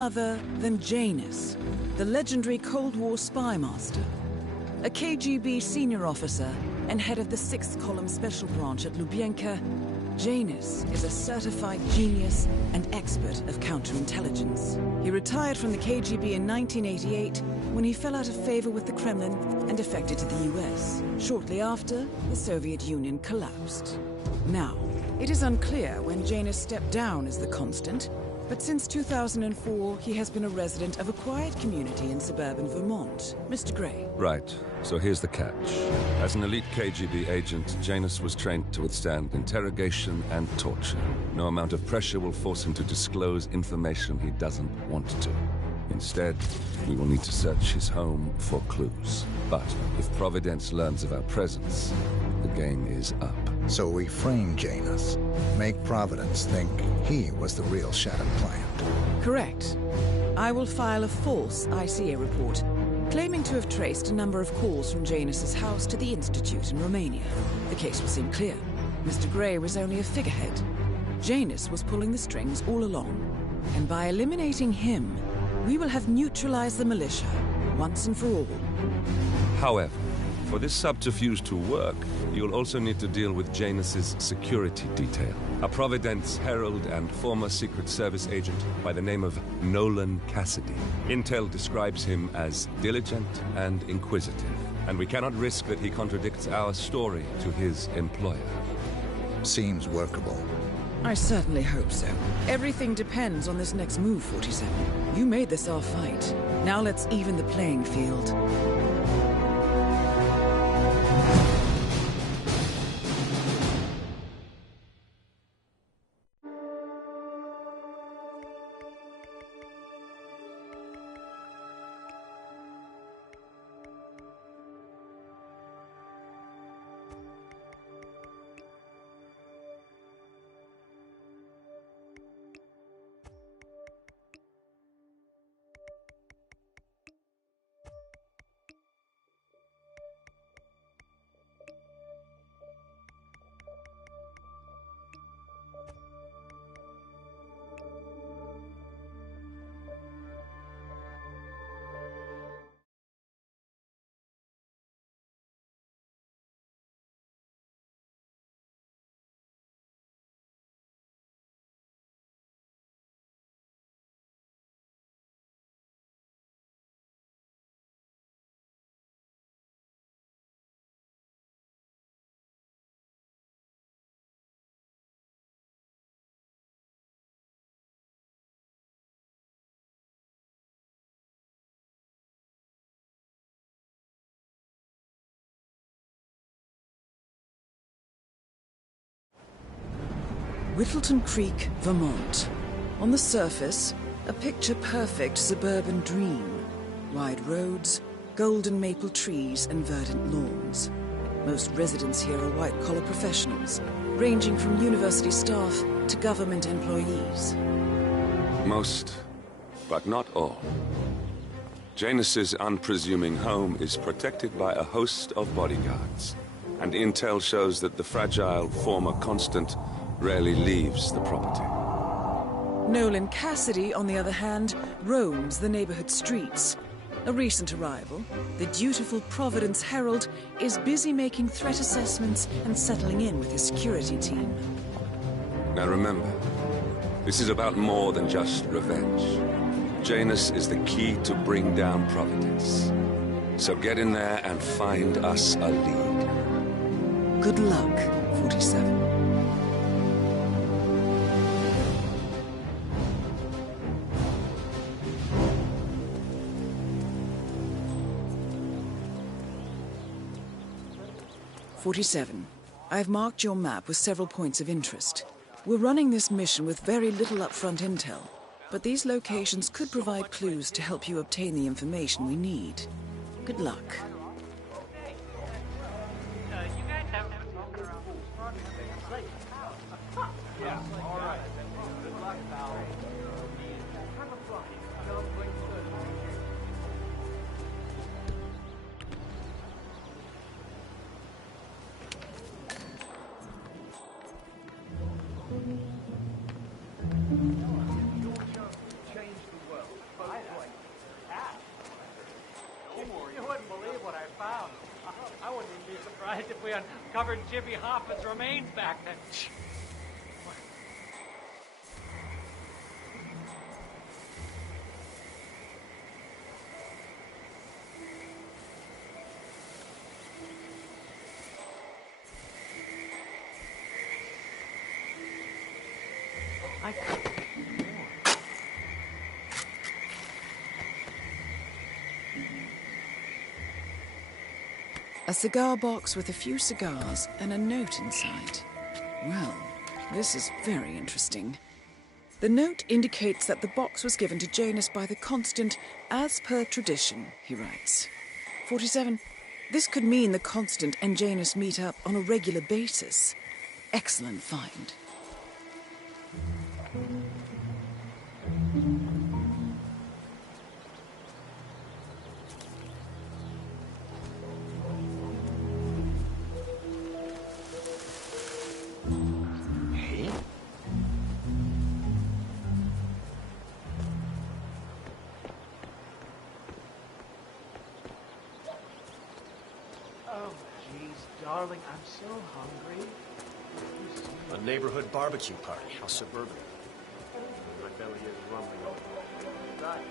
Other than Janus, the legendary Cold War spy master, a KGB senior officer and head of the 6th Column Special Branch at Lubyanka, Janus is a certified genius and expert of counterintelligence. He retired from the KGB in 1988 when he fell out of favor with the Kremlin and defected to the US. Shortly after, the Soviet Union collapsed. Now, it is unclear when Janus stepped down as the constant, but since 2004, he has been a resident of a quiet community in suburban Vermont. Mr. Gray. Right. So here's the catch. As an elite KGB agent, Janus was trained to withstand interrogation and torture. No amount of pressure will force him to disclose information he doesn't want to. Instead, we will need to search his home for clues. But if Providence learns of our presence, the game is up. So we frame Janus, make Providence think he was the real Shattered plant. Correct. I will file a false ICA report, claiming to have traced a number of calls from Janus's house to the Institute in Romania. The case will seem clear. Mr. Gray was only a figurehead. Janus was pulling the strings all along. And by eliminating him, we will have neutralized the militia, once and for all. However, for this subterfuge to work, you'll also need to deal with Janus's security detail. A Providence herald and former Secret Service agent by the name of Nolan Cassidy. Intel describes him as diligent and inquisitive, and we cannot risk that he contradicts our story to his employer. Seems workable. I certainly hope so. Everything depends on this next move, 47. You made this our fight. Now let's even the playing field. Whittleton Creek, Vermont. On the surface, a picture-perfect suburban dream. Wide roads, golden maple trees and verdant lawns. Most residents here are white-collar professionals, ranging from university staff to government employees. Most, but not all. Janus's unpresuming home is protected by a host of bodyguards, and intel shows that the fragile former constant rarely leaves the property. Nolan Cassidy, on the other hand, roams the neighborhood streets. A recent arrival, the dutiful Providence Herald is busy making threat assessments and settling in with his security team. Now remember, this is about more than just revenge. Janus is the key to bring down Providence. So get in there and find us a lead. Good luck, 47. I've marked your map with several points of interest. We're running this mission with very little upfront intel, but these locations could provide clues to help you obtain the information we need. Good luck. surprised if we uncovered Jimmy Hoffa's remains back then. A cigar box with a few cigars and a note inside. Well, this is very interesting. The note indicates that the box was given to Janus by the Constant as per tradition, he writes. 47. This could mean the Constant and Janus meet up on a regular basis. Excellent find. Darling, I'm so hungry. A neighborhood barbecue party. How suburban. My belly is rumbling over. Right.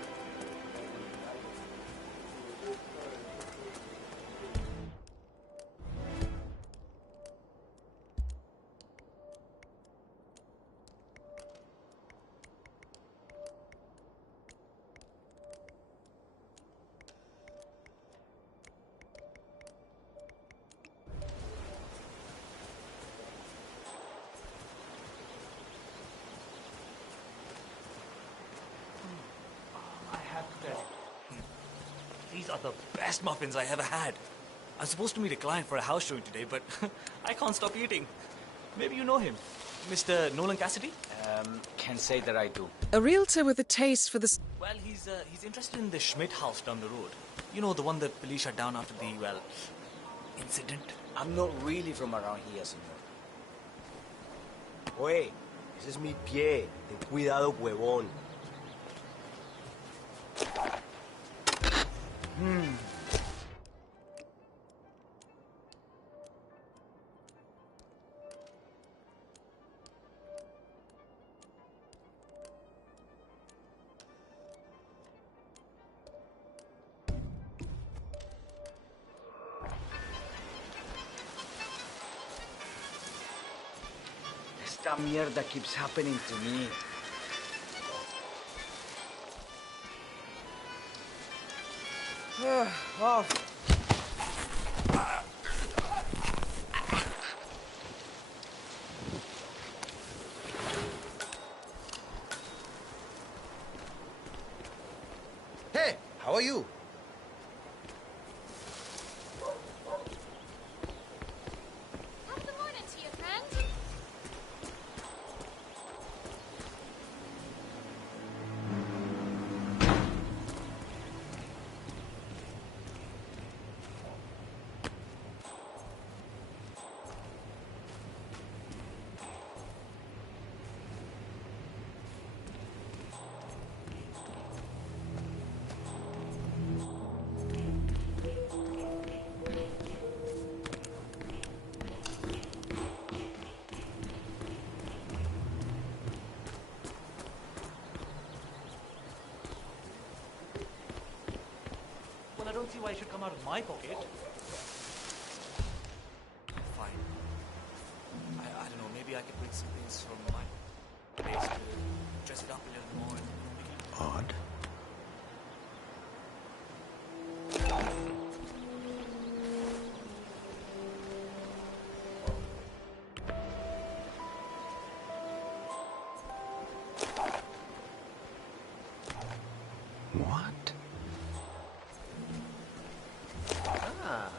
These are the best muffins I ever had. I'm supposed to meet a client for a house showing today, but I can't stop eating. Maybe you know him. Mr. Nolan Cassidy? Can't say that I do. A realtor with a taste for the... Well, he's interested in the Schmidt house down the road. You know, the one that police shut down after the, well, incident. I'm not really from around here, señor. Oye, ese es mi pie. Ten cuidado, huevón. Esta mierda keeps happening to me. Oh. Hey, how are you? Top of the morning to you, friend. Well, I don't see why it should come out of my pocket. Fine. I don't know, maybe I could bring some things from my place to dress it up a little more. Odd. What? Ah.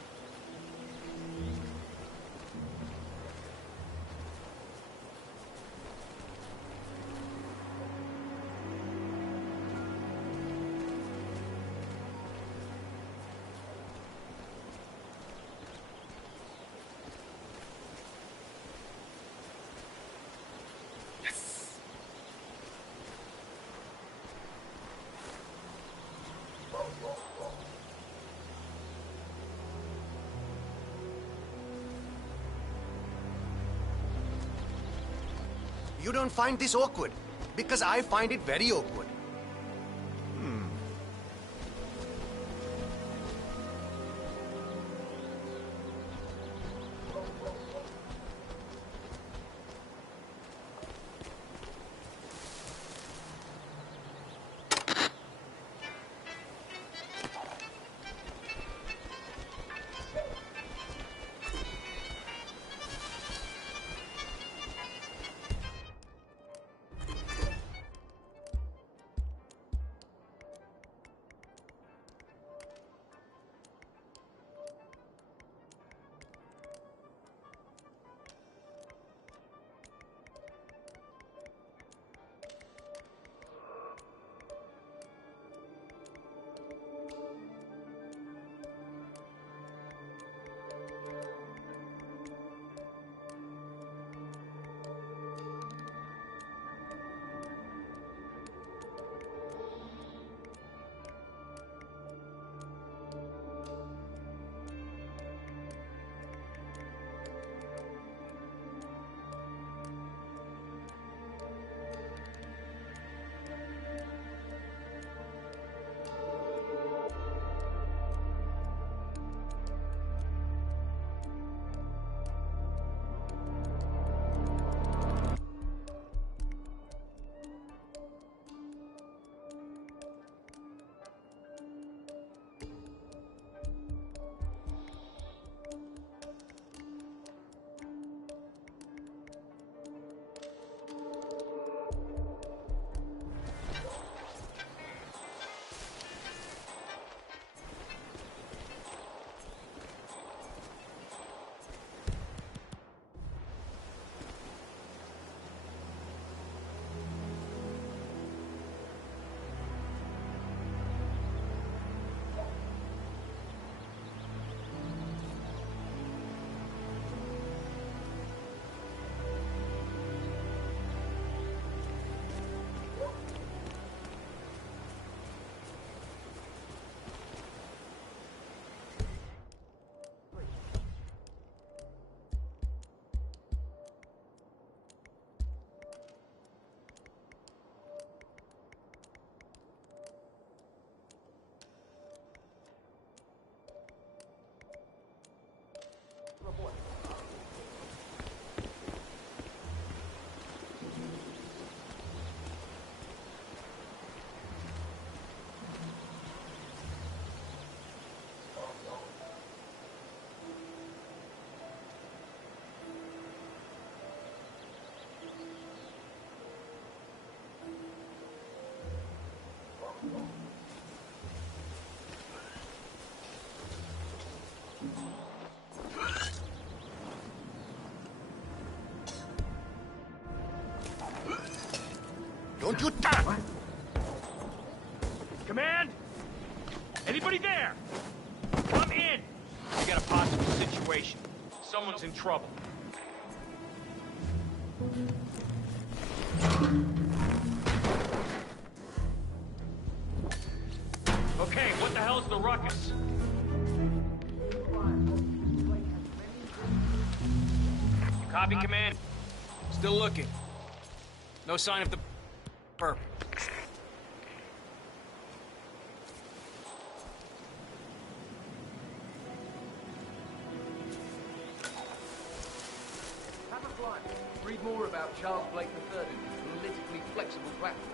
You don't find this awkward? Because I find it very awkward. Don't you dare! Command? Anybody there? Come in! We got a possible situation. Someone's in trouble. Okay, what the hell's the ruckus? Copy, Command. Still looking. No sign of the perp. Have a fly. Read more about Charles Blake III, politically flexible platform.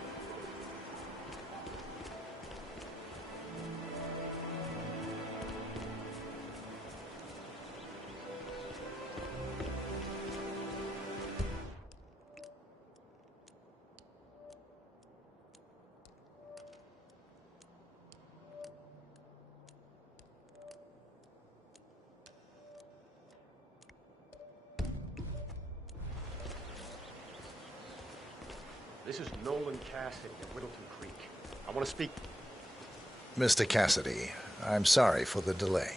This is Nolan Cassidy at Whittleton Creek. I want to speak. Mr. Cassidy, I'm sorry for the delay.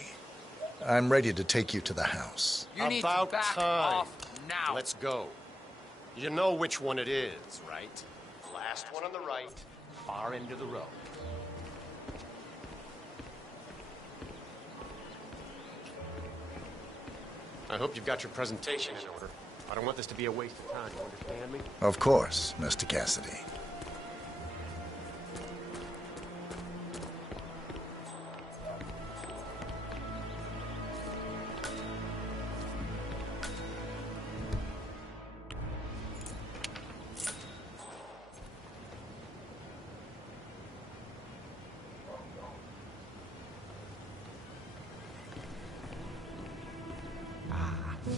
I'm ready to take you to the house. You need About to back time. off now. Let's go. You know which one it is, right? Last one on the right, far end of the row. I hope you've got your presentation in order. I don't want this to be a waste of time, you understand me? Of course, Mr. Cassidy.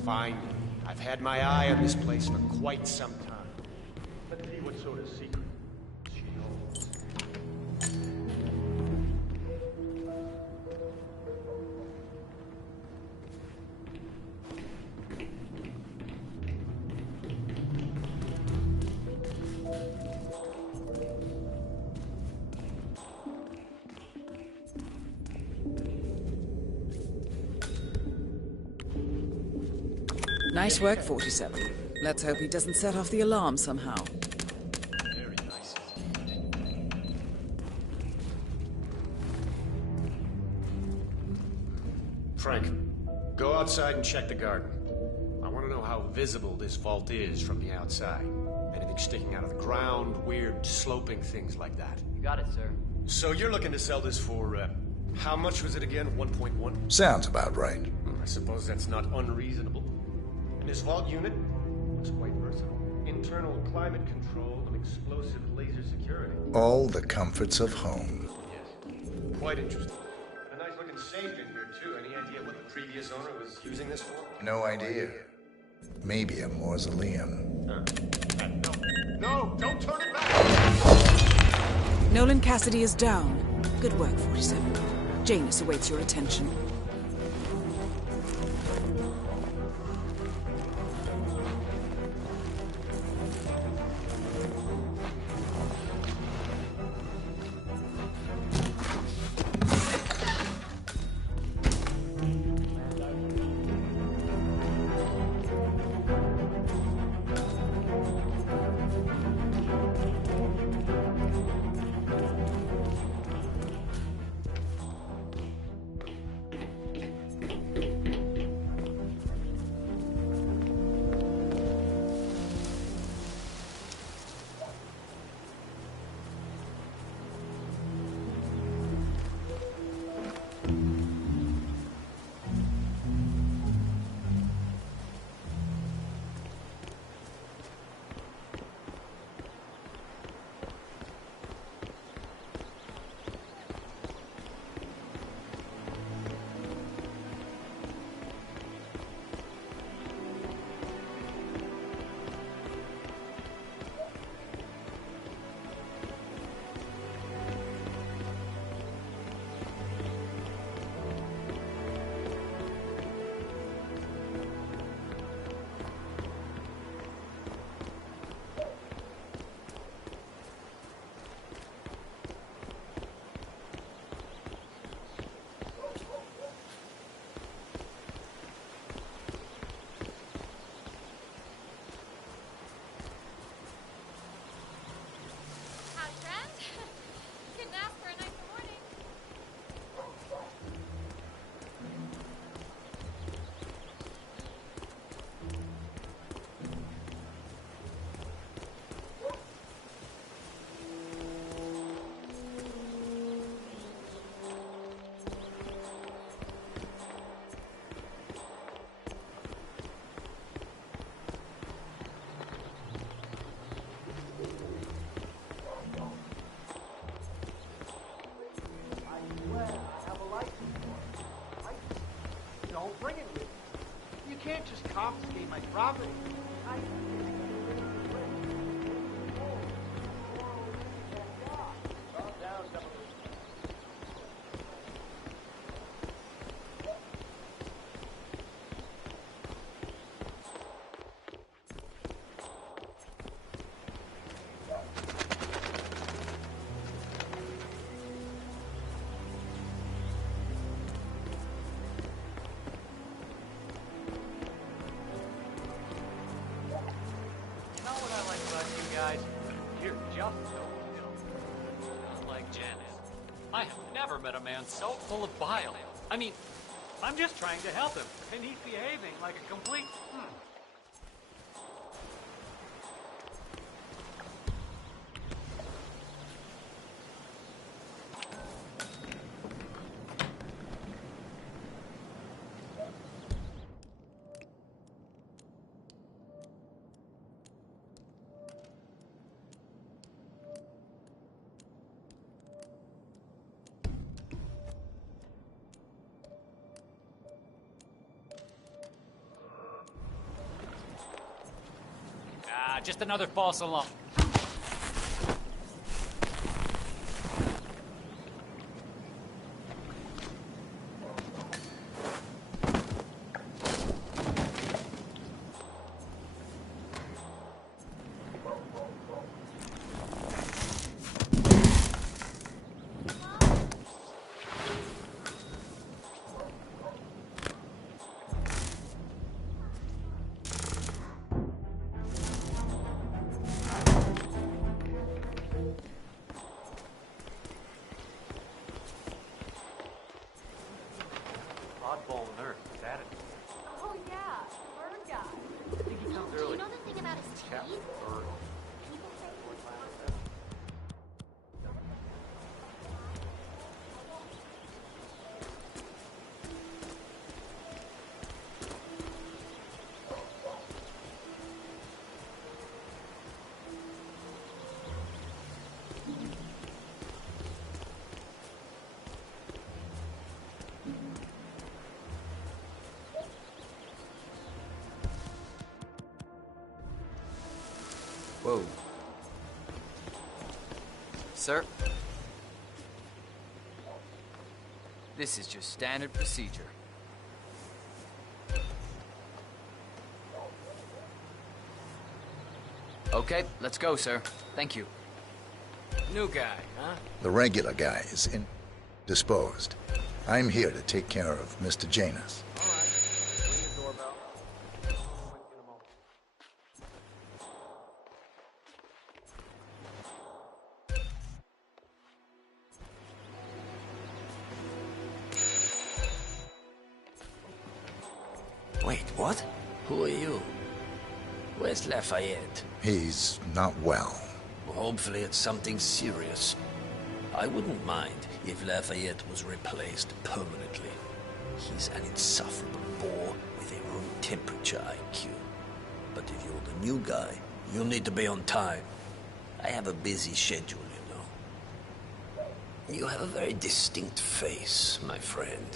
Finally. I've had my eye on this place for quite some time. Let's see what sort of secret she holds. Nice work, 47. Let's hope he doesn't set off the alarm somehow. Very nice. Frank, go outside and check the garden. I want to know how visible this vault is from the outside. Anything sticking out of the ground, weird sloping things like that. You got it, sir. So you're looking to sell this for, how much was it again? 1.1? Sounds about right. I suppose that's not unreasonable. And this vault unit looks quite versatile. Internal climate control and explosive laser security. All the comforts of home. Yes. Quite interesting. A nice looking safe in here, too. Any idea what the previous owner was using this for? No idea. Maybe a mausoleum. No, don't turn it back! Nolan Cassidy is down. Good work, 47. Janus awaits your attention. can't just confiscate my property. Met a man so full of bile. I mean, I'm just trying to help him, and he's behaving like a complete... just another false alarm. Oddball nurse, is that it? Oh, yeah. Bird guy. I think he comes Do you early. know the thing about his Captain teeth? Bird. People say Whoa. Sir? This is just standard procedure. Okay, let's go, sir. Thank you. New guy, huh? The regular guy is indisposed. I'm here to take care of Mr. Janus. All right. Ring the doorbell. I'll be with you in a moment. Wait, what? Who are you? Where's Lafayette? He's not well. Hopefully it's something serious. I wouldn't mind if Lafayette was replaced permanently. He's an insufferable bore with a room temperature IQ. But if you're the new guy, you'll need to be on time. I have a busy schedule, you know. You have a very distinct face, my friend.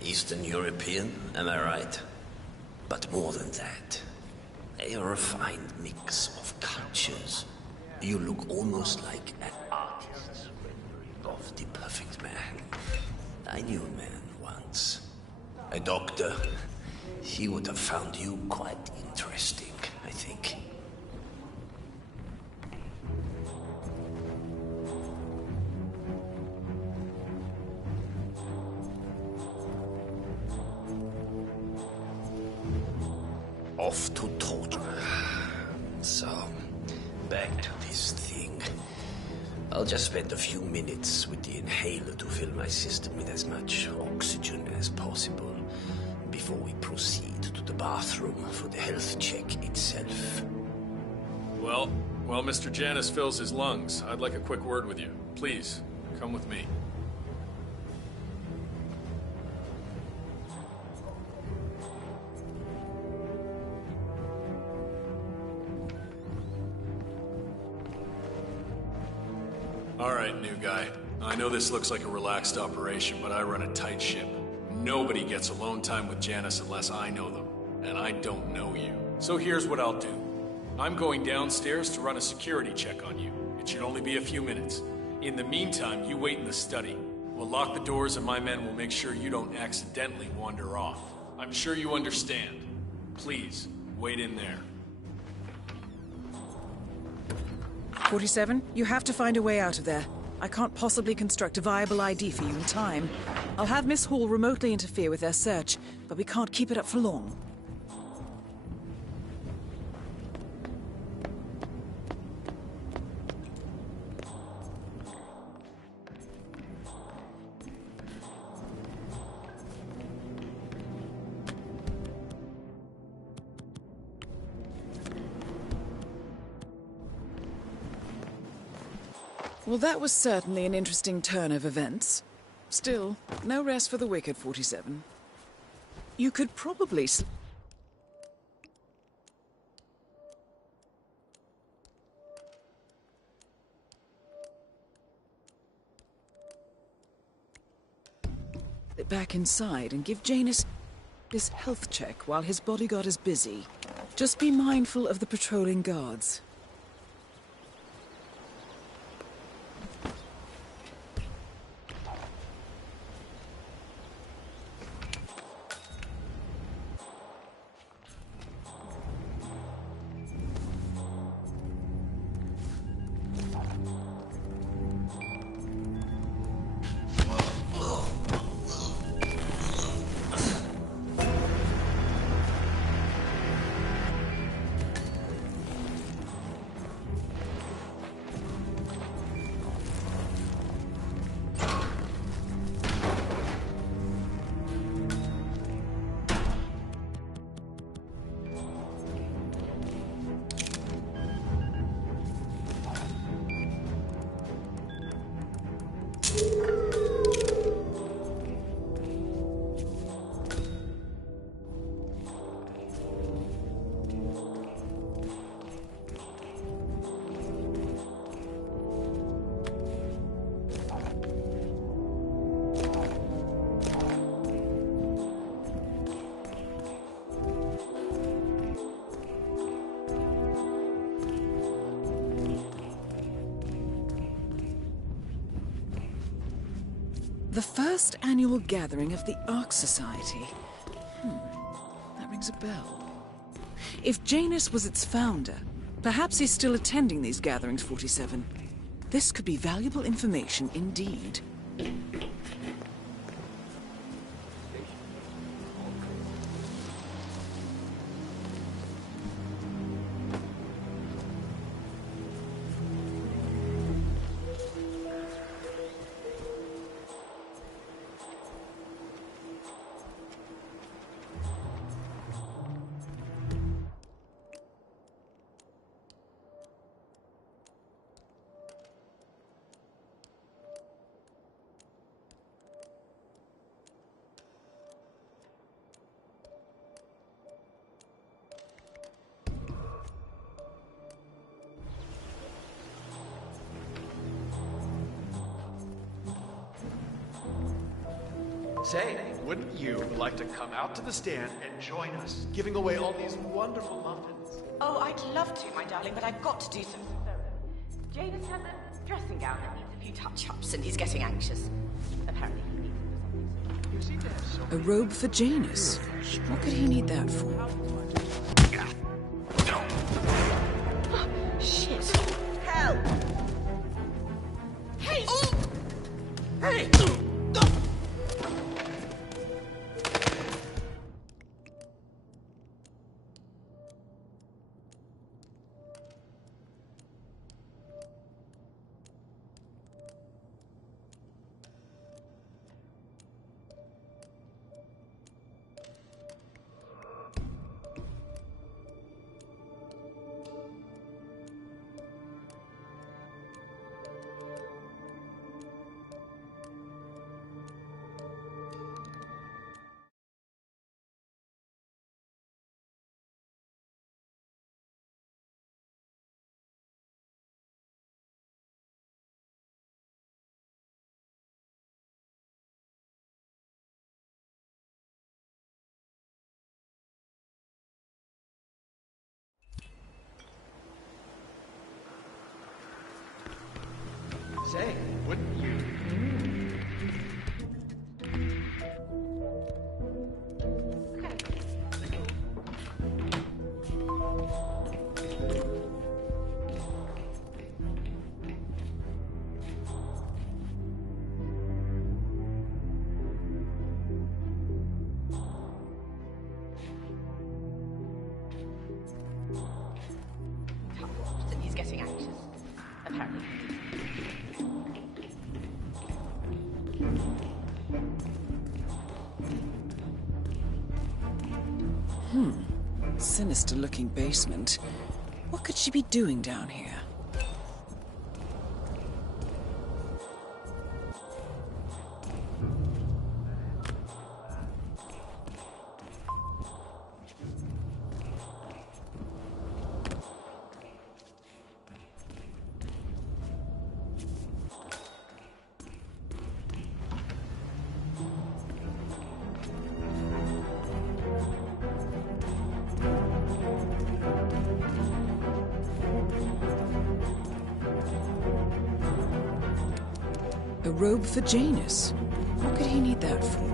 Eastern European, am I right? But more than that, a refined mix of cultures. You look almost like an artist's rendering of the perfect man. I knew a man once. A doctor. He would have found you quite interesting, I think. Off to torture. So, back to this thing. I'll just spend a few minutes with the inhaler to fill my system with as much oxygen as possible before we proceed to the bathroom for the health check itself. Well, while Mr. Janus fills his lungs, I'd like a quick word with you. Please, come with me. All right, new guy. I know this looks like a relaxed operation, but I run a tight ship. Nobody gets alone time with Janus unless I know them, and I don't know you. So here's what I'll do. I'm going downstairs to run a security check on you. It should only be a few minutes. In the meantime, you wait in the study. We'll lock the doors and my men will make sure you don't accidentally wander off. I'm sure you understand. Please, wait in there. 47, you have to find a way out of there. I can't possibly construct a viable ID for you in time. I'll have Miss Hall remotely interfere with their search, but we can't keep it up for long. Well, that was certainly an interesting turn of events. Still, no rest for the wicked, 47. You could probably... Get back inside and give Janus this health check while his bodyguard is busy. Just be mindful of the patrolling guards. The first annual gathering of the Ark Society. That rings a bell. If Janus was its founder, perhaps he's still attending these gatherings, 47. This could be valuable information indeed. Say, wouldn't you like to come out to the stand and join us, giving away all these wonderful muffins? Oh, I'd love to, my darling, but I've got to do something. Janus has a dressing gown that needs a few touch-ups, and he's getting anxious. Apparently he needs it. You seem to have so A robe for Janus. What could he need that for? Shit. Help! Hey! Hey! Say, wouldn't you? And he's getting anxious. Apparently. Sinister-looking basement. What could she be doing down here? robe for Janus. What could he need that for?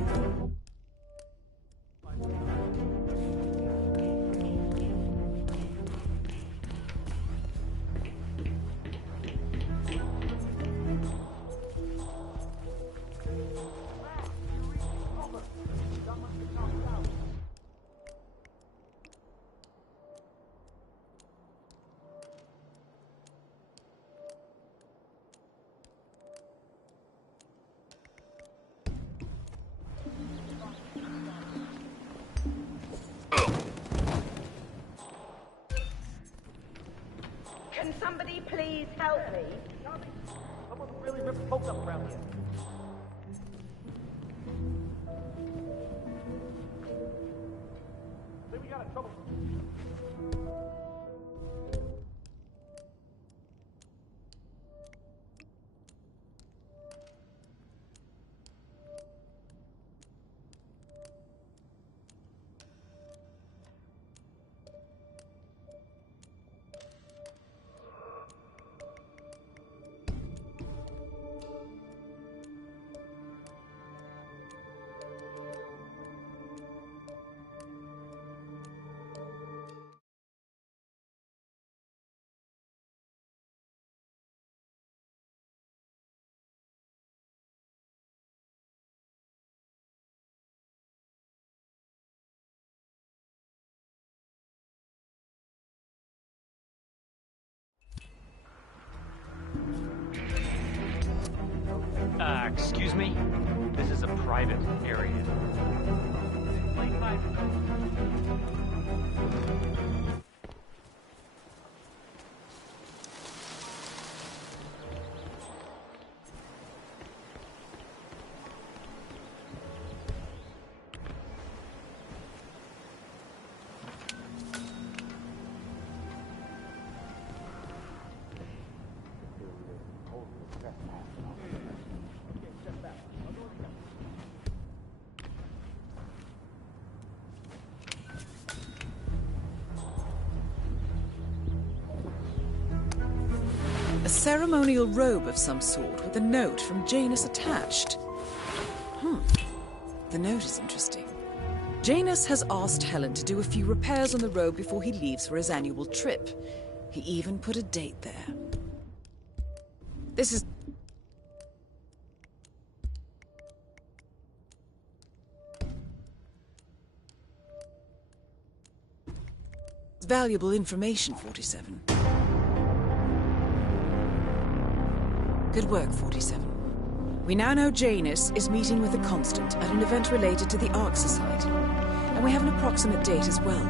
Can somebody please help me? Someone really ripped folks up around here. I think we got a trouble. Excuse me? This is a private area. A ceremonial robe of some sort with a note from Janus attached. The note is interesting. Janus has asked Helen to do a few repairs on the robe before he leaves for his annual trip. He even put a date there. This is... valuable information, 47. Good work, 47. We now know Janus is meeting with the Constant at an event related to the Ark Society. And we have an approximate date as well.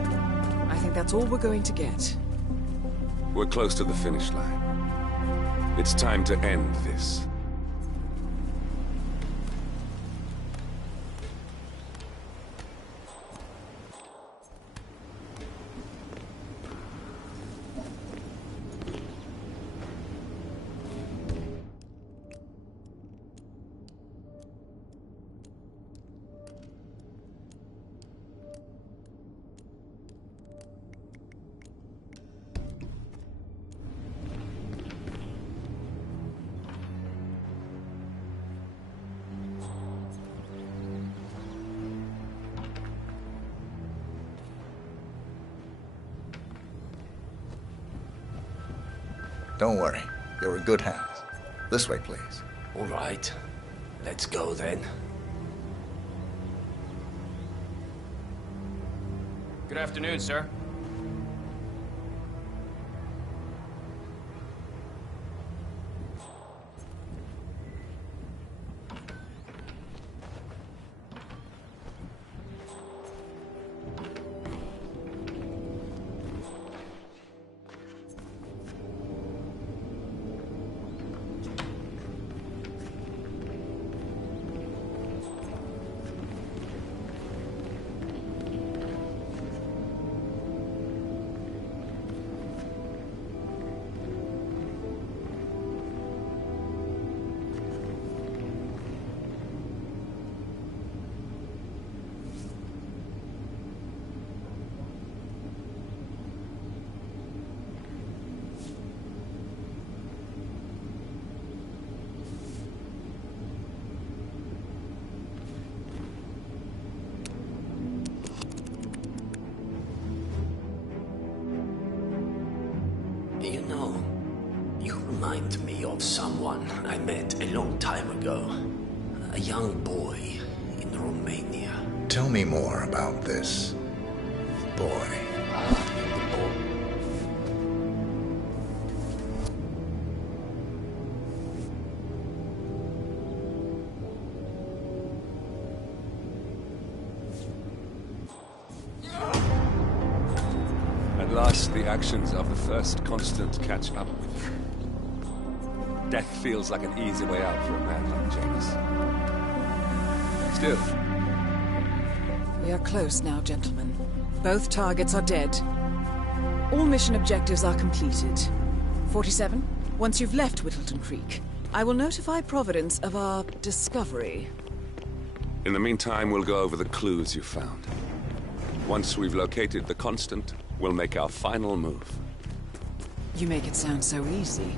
I think that's all we're going to get. We're close to the finish line. It's time to end this. Don't worry. You're in good hands. This way, please. All right. Let's go then. Good afternoon, sir. remind me of someone I met a long time ago. A young boy in Romania. Tell me more about this boy. At last, the actions of the first constant catch up with you. Death feels like an easy way out for a man like Janus. Still. We are close now, gentlemen. Both targets are dead. All mission objectives are completed. 47, once you've left Whittleton Creek, I will notify Providence of our discovery. In the meantime, we'll go over the clues you found. Once we've located the constant, we'll make our final move. You make it sound so easy.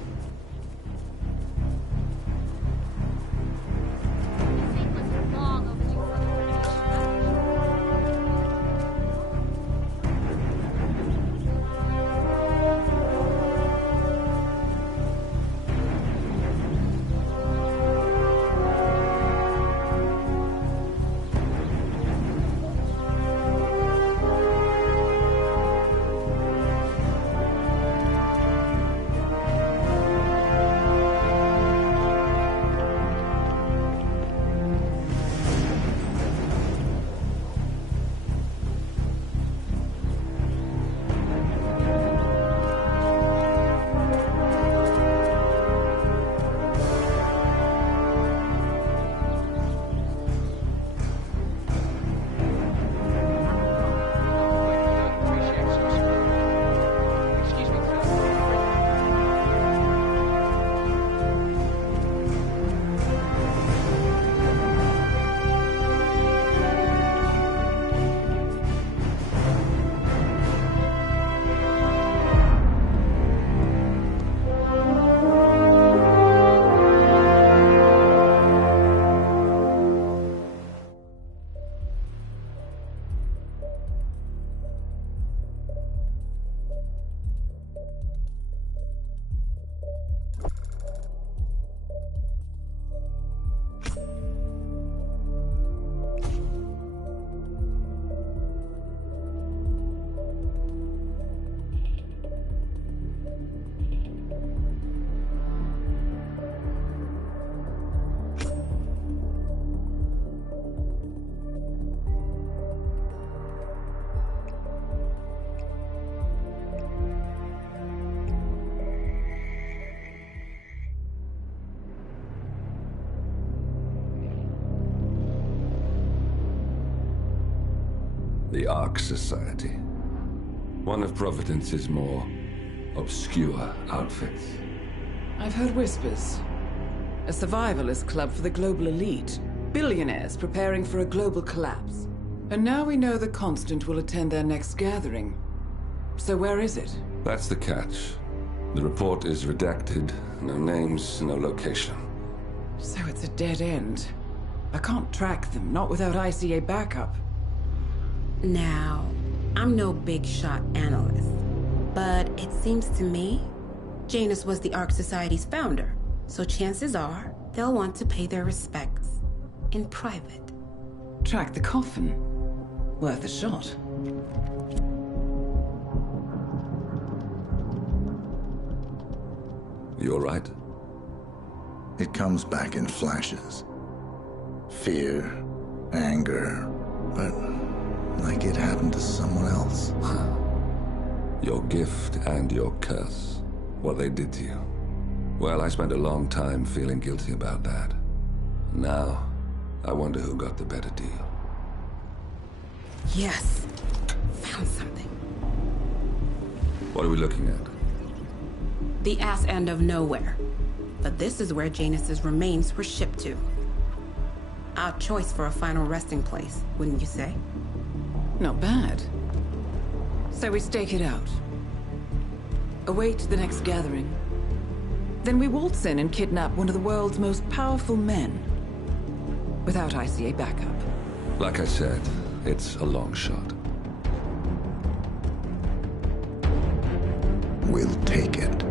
The Ark Society. One of Providence's more obscure outfits. I've heard whispers. A survivalist club for the global elite. Billionaires preparing for a global collapse. And now we know the Constant will attend their next gathering. So where is it? That's the catch. The report is redacted. No names, no location. So it's a dead end. I can't track them, not without ICA backup. Now, I'm no big shot analyst, but it seems to me Janus was the Ark Society's founder, so chances are they'll want to pay their respects in private. Track the coffin. Worth a shot. You all right? It comes back in flashes. Fear, anger, but like it happened to someone else. Your gift and your curse. What they did to you. Well, I spent a long time feeling guilty about that. Now, I wonder who got the better deal. Yes. Found something. What are we looking at? The ass end of nowhere. But this is where Janus's remains were shipped to. Our choice for a final resting place, wouldn't you say? Not bad. So we stake it out. Await the next gathering. Then we waltz in and kidnap one of the world's most powerful men. Without ICA backup. Like I said, it's a long shot. We'll take it.